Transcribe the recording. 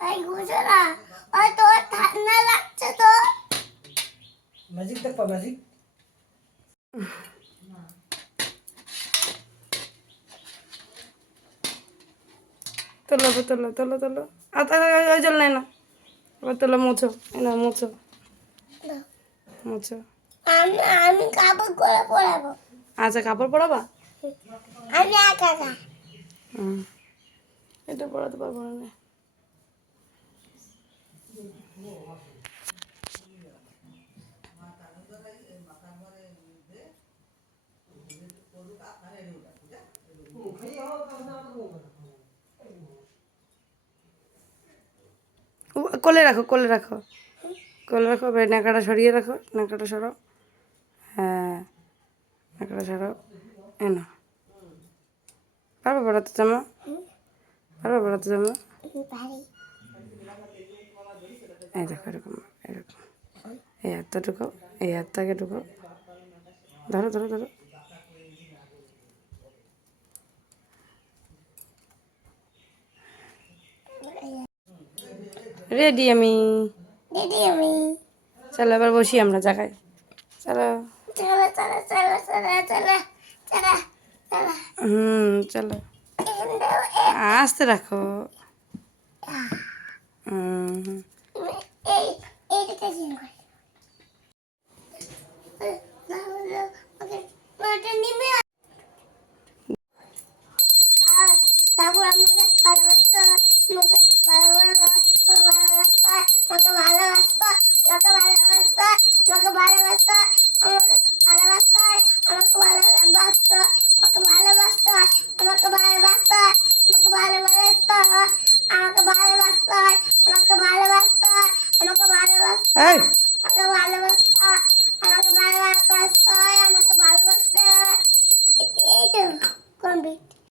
এই ঘুষো না। ওই তোর ঠান্ডা লাগছে তো। ম্যাজিক দেখবা ম্যাজিক। তোলো তোলো তোলো তোলো ওই জল নেই না এবার তোলো মুছো না মুছো মুছো। আমি কাপড় করে পরাবো। আচ্ছা কাপড় পরাবা? আমি একা একা। হুম এটা পরাতে পারবো না। কোলে রাখো কোলে রাখো কোলে রাখো নাকাটা সরিয়ে রাখো নাকাটা সরাও। হ্যাঁ নাকাটা সরাও এনো পারবো পড়াতে জামা পারবো পড়াতে জামা। এই দেখো এরকম এরকম এই হাতটা ঢুকাও এই হাতটাকে ঢুকাও ধরো ধরো ধরো। রেডি আমি দিদি আমি। চলো এবার বসি আমরা জায়গায় চলো। চলো চলো চলো চলো চলো চলো চলো। চলো আস্তে রাখো। এই এইদিকে জিন করে। ওকে নিমে। তারপর আমাকে ভালোবাসতে আমাকে ভালোবাসতে আমাকে ভালোবাসতে আমাকে ভালোবাসতে আমাকে ভালোবাসতে আমাকে ভালোবাসতে আমাকে ভালোবাসতে আমাকে ভালোবাসতে আমাকে ভালোবাসতে আমাকে ভালোবাসতে আমাকে ভালোবাসতে আমাকে ভালোবাসতে আমাকে ভালোবাসতে এই আমাকে ভালোবাসতে